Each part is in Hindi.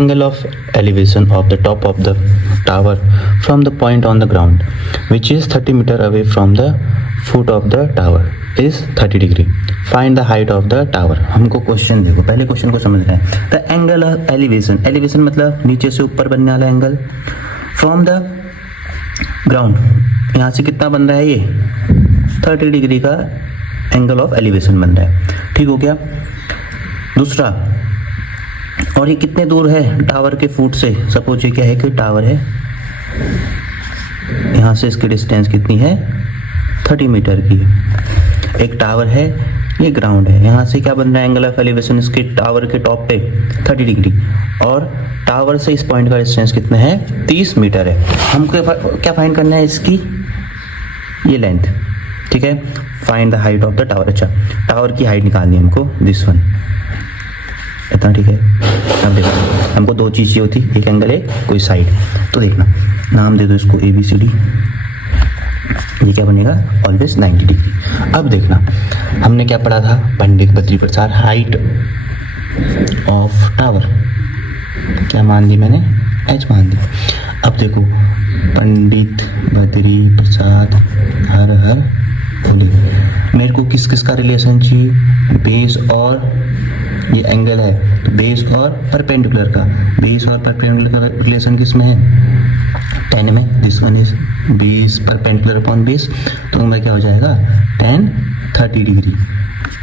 angle of elevation of the top of the tower from the point on the ground which is 30 meter away from the foot of the tower is 30 degree. Find the height of the tower. हमको क्वेश्चन देखो, पहले क्वेश्चन को समझ रहे हैं. The angle of elevation, elevation मतलब नीचे से ऊपर बनने वाला एंगल, फ्रॉम द ग्राउंड, यहाँ से कितना बन रहा है, ये 30 डिग्री का एंगल ऑफ एलिवेशन बन रहा है. ठीक हो गया. दूसरा, और ये कितने दूर है टावर के फुट से. सपोज ये क्या है कि टावर है, यहाँ से इसकी डिस्टेंस कितनी है, 30 मीटर की. एक टावर है, ये ग्राउंड है, यहाँ से क्या बन रहा है एंगल ऑफ एलिवेशन इसके टावर के टॉप पे 30 डिग्री, और टावर से इस पॉइंट का डिस्टेंस कितना है, 30 मीटर है. हमको क्या फाइंड करना है, इसकी ये लेंथ. ठीक है. Find the height of the tower. अच्छा, टावर की हाइट निकालनी है हमको, दिस वन इतना. ठीक है. अब देखो, हमको दो चीज़ चाहिए होती, एक एंगल है, कोई साइड. तो देखना, नाम दे दो इसको ABCD. ये क्या बनेगा, ऑलवेज 90 डिग्री. अब देखना, हमने क्या पढ़ा था, Pandit Badri Prasad height of tower क्या मान ली मैंने, H मान ली. अब देखो, पंडित बद्री प्रसाद हर हर भोले, मेरे को किस किस का रिलेशन चाहिए, बेस और ये एंगल है तो बेस और परपेंडिकुलर का. बेस और परपेंडिकुलर का रिलेशन किस में है, 10 में. This one is base perpendicular upon base, तो मैं क्या हो जाएगा, 10 30 degree.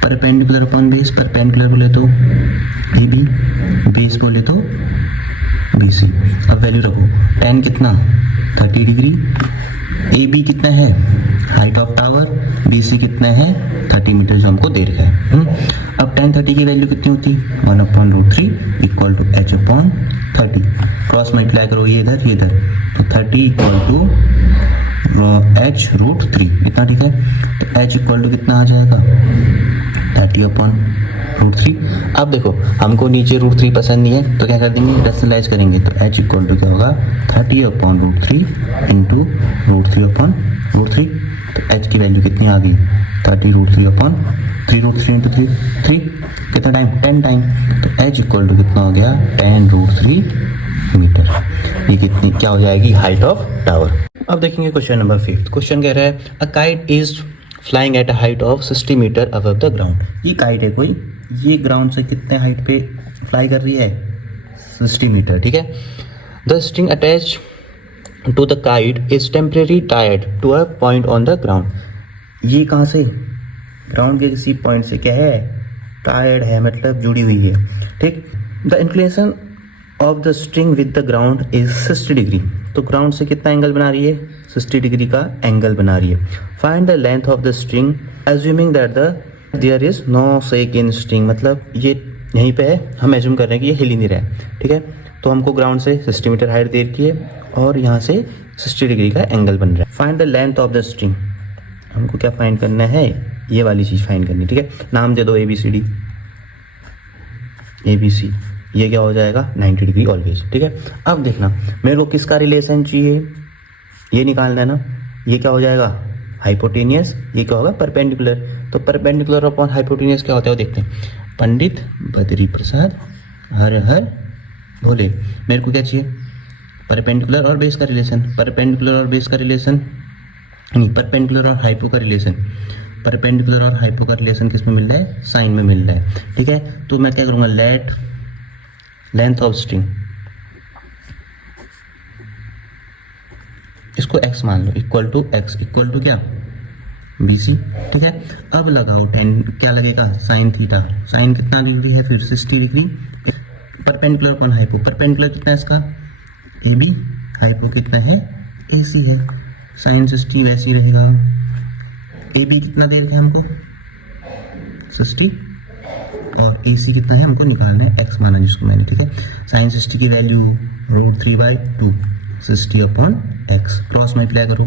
Perpendicular upon base, perpendicular बोले तो AB, बेस बोले तो BC. अब वैल्यू रखो, 10 कितना, 30 डिग्री. AB कितना है, हाइट ऑफ टावर. BC कितना है, 30 मीटर जो हमको दे रखा है. अब 10 30 की वैल्यू कितनी होती, 1/√3 equal to H/30. Cross multiply करो, ये इधर ये इधर, तो 30 इक्वल टू H√3 इतना. ठीक है. तो H इक्वल टू कितना आ जाएगा, 30/√3. अब देखो, हमको नीचे √3 पसंद नहीं है, तो क्या कर देंगे, रेशनलाइज करेंगे. तो H इक्वल टू क्या होगा, 30/√3 इंटू √3/√3. तो H की वैल्यू कितनी आ गई, 30√3/3 इंटू 3 कितना टाइम, 10 टाइम. तो H इक्वल टू कितना हो गया, 10√3 मीटर. ये कितनी क्या हो जाएगी, हाइट ऑफ टावर. अब देखेंगे क्वेश्चन नंबर 5. क्वेश्चन कह रहा है, a kite is flying at a height of 60 metre above the ground. ये काइट है कोई, ये ग्राउंड से कितने हाइट पे फ्लाई कर रही है, 60 मीटर. ठीक है. The string attach to the kite is temporary tied to a point on the ground. ये कहाँ से, ग्राउंड के किसी पॉइंट से क्या है, टायर्ड है, मतलब जुड़ी हुई है. ठीक. The inclination of the string with the ground is 60 degree. तो ग्राउंड से कितना एंगल बना रही है, 60 डिग्री का एंगल बना रही है. Find the length of the string assuming that there is no shake in string. मतलब ये यहीं पे है, हम एज्यूम कर रहे हैं कि ये हिल ही नहीं रहा है. ठीक है. तो हमको ग्राउंड से 60 मीटर हाइट दे रखी है और यहाँ से 60 डिग्री का एंगल बन रहा है. Find the length of the string. हमको क्या फाइंड करना है, ये वाली चीज़ फाइंड करनी. ठीक है. नाम दे दो ABCD. ABC ये क्या हो जाएगा, 90 डिग्री ऑलवेज. ठीक है. अब देखना, मेरे को किसका रिलेशन चाहिए, ये निकालना है ना. ये क्या हो जाएगा, हाइपोटेनियस. ये क्या होगा, परपेंडिकुलर. तो परपेंडिकुलर अपॉन हाइपोटेनियस क्या होता है वो देखते हैं. पंडित बद्री प्रसाद हर हर भोले, मेरे को क्या चाहिए, परपेंडिकुलर और बेस का रिलेशन. परपेंडिकुलर और बेस का रिलेशन नहीं, परपेंडिकुलर और हाइपो का रिलेशन. परपेंडिकुलर और हाइपो का रिलेशन किस में मिल रहा है, साइन में मिल रहा है. ठीक है. तो मैं क्या करूँगा, लेट लेंथ ऑफ स्ट्रिंग, इसको x मान लो, equal to x equal to क्या, BC. ठीक है. अब लगाओ 10, क्या लगेगा, साइन थीटा. साइन कितना डिग्री है, फिर 60 degree. Perpendicular upon hypo, perpendicular कितना है इसका, AB. हाइपो कितना है, AC है. साइन 60 वैसे ही रहेगा. AB कितना दे रखा है हमको, 60, और AC कितना है हमको निकालना है, x माना जिसको मैंने. ठीक है. साइन 60 की वैल्यू √3/2, 60/x. क्रॉस मल्टीप्लाई करो,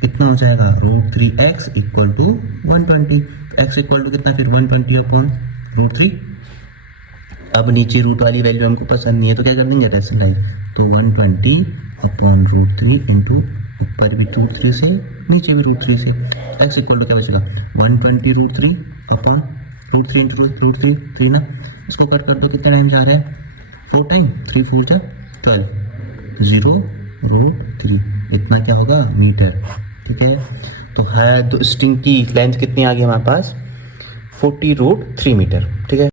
कितना हो जाएगा, √3x equal to 120. x equal to कितना, फिर 120/√3. अब नीचे रूट वाली वैल्यू हमको पसंद नहीं है, तो क्या कर देंगे, रेशनलाइज. तो 120/√3 इंटू ऊपर भी √3 से, नीचे भी √3 से. x इक्वल टू क्या बचेगा, 120√3/√3 इंटू √3 ना. इसको कट कर दो, कितना टाइम जा रहा है, 4 टाइम 3 4 जा 12 0√3 इतना क्या होगा मीटर। ठीक है, तो है तो स्ट्रिंग की लेंथ कितनी आ गई हमारे पास 40√3 मीटर। ठीक है।